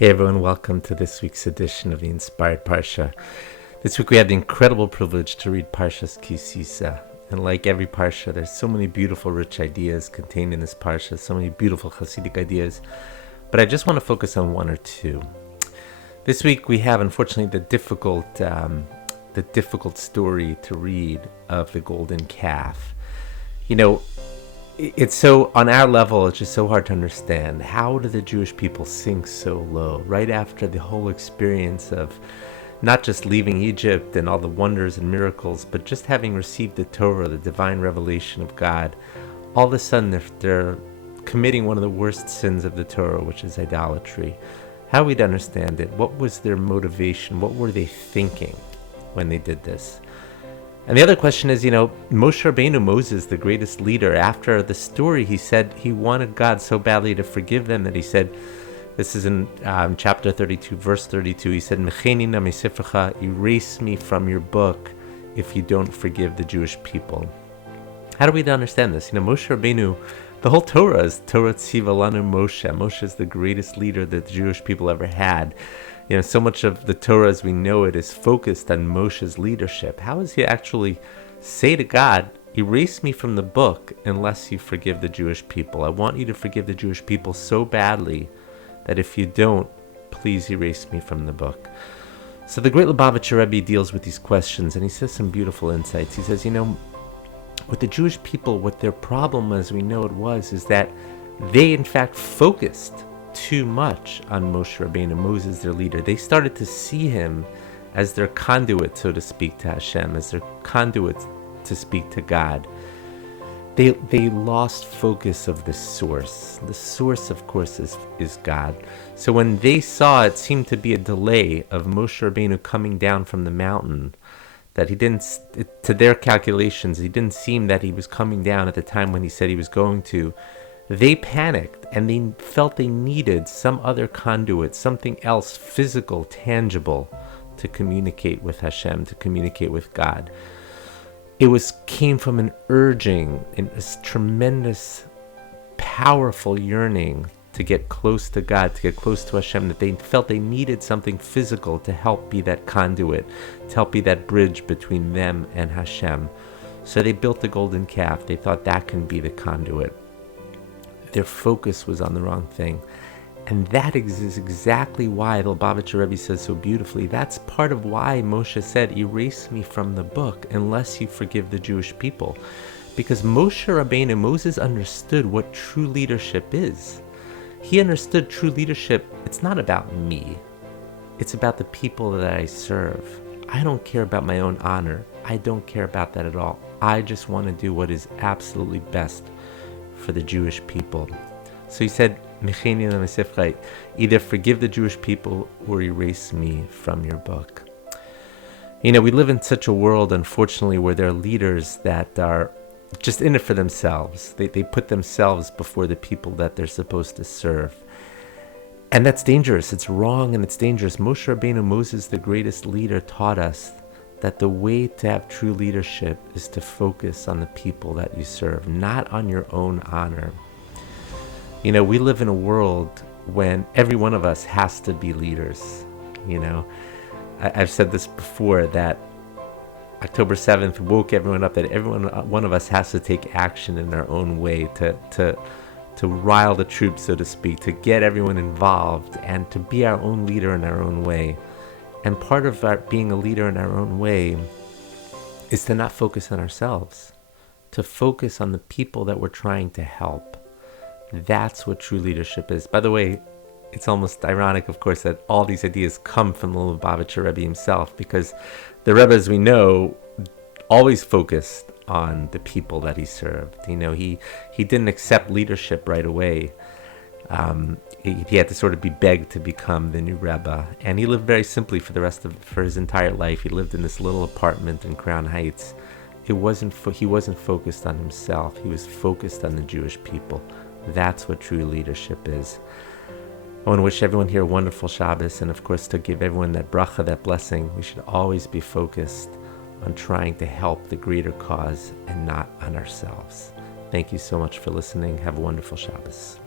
Hey everyone, welcome to this week's edition of the Inspired Parsha. This week we have the incredible privilege to read Parshas Tisa. And like every Parsha, there's so many beautiful, rich ideas contained in this Parsha, so many beautiful Hasidic ideas. But I just want to focus on one or two. This week we have, unfortunately, the difficult story to read of the golden calf. You know, it's so, on our level, it's just so hard to understand. How do the Jewish people sink so low right after the whole experience of not just leaving Egypt and all the wonders and miracles, but just having received the Torah, the divine revelation of God? All of a sudden they're committing one of the worst sins of the Torah, which is idolatry. How are we to understand it? What was their motivation? What were they thinking when they did this? And the other question is, Moshe Rabbeinu, Moses, the greatest leader, after the story, he said he wanted God so badly to forgive them that he said, this is in chapter 32, verse 32, he said, Mecheni na misifrecha, erase me from your book if you don't forgive the Jewish people. How do we understand this? Moshe Rabbeinu, the whole Torah is Torah Tziva Lanu Moshe. Moshe is the greatest leader that the Jewish people ever had. So much of the Torah as we know it is focused on Moshe's leadership. How does he actually say to God, erase me from the book unless you forgive the Jewish people? I want you to forgive the Jewish people so badly that if you don't, please erase me from the book. So the great Lubavitcher Rebbe deals with these questions, and he says some beautiful insights. He says, with the Jewish people, what their problem, as we know it was, is that they in fact focused too much on Moshe Rabbeinu, Moses, their leader. They started to see him as their conduit, so to speak, to Hashem, as their conduit to speak to God. They lost focus of the source. The source, of course, is God. So when they saw it seemed to be a delay of Moshe Rabbeinu coming down from the mountain, that he didn't, to their calculations, it didn't seem that he was coming down at the time when he said he was going to. They panicked and they felt they needed some other conduit, something else physical, tangible, to communicate with Hashem, to communicate with God. It came from an urging, this tremendous, powerful yearning to get close to God, to get close to Hashem, that they felt they needed something physical to help be that conduit, to help be that bridge between them and Hashem. So they built the golden calf. They thought that can be the conduit. Their focus was on the wrong thing. And that is exactly why the Lubavitcher Rebbe says so beautifully, that's part of why Moshe said, erase me from the book unless you forgive the Jewish people. Because Moshe Rabbeinu, Moses understood what true leadership is. He understood true leadership, it's not about me. It's about the people that I serve. I don't care about my own honor. I don't care about that at all. I just want to do what is absolutely best for the Jewish people. So he said, either forgive the Jewish people or erase me from your book. We live in such a world, unfortunately, where there are leaders that are just in it for themselves. They put themselves before the people that they're supposed to serve. And that's dangerous. It's wrong and it's dangerous. Moshe Rabbeinu, Moses, the greatest leader, taught us that the way to have true leadership is to focus on the people that you serve, not on your own honor. We live in a world when every one of us has to be leaders. I've said this before, that October 7th woke everyone up, that one of us has to take action in our own way to rile the troops, so to speak, to get everyone involved and to be our own leader in our own way. And part of being a leader in our own way is to not focus on ourselves, to focus on the people that we're trying to help. That's what true leadership is. By the way, it's almost ironic, of course, that all these ideas come from the Lubavitcher Rebbe himself, because the Rebbe, as we know, always focused on the people that he served. He didn't accept leadership right away. He had to sort of be begged to become the new Rebbe, and he lived very simply for his entire life. He lived in this little apartment in Crown Heights. He wasn't focused on himself. He was focused on the Jewish people. That's what true leadership is. I want to wish everyone here a wonderful Shabbos, and of course to give everyone that bracha, that blessing. We should always be focused on trying to help the greater cause and not on ourselves. Thank you so much for listening. Have a wonderful Shabbos.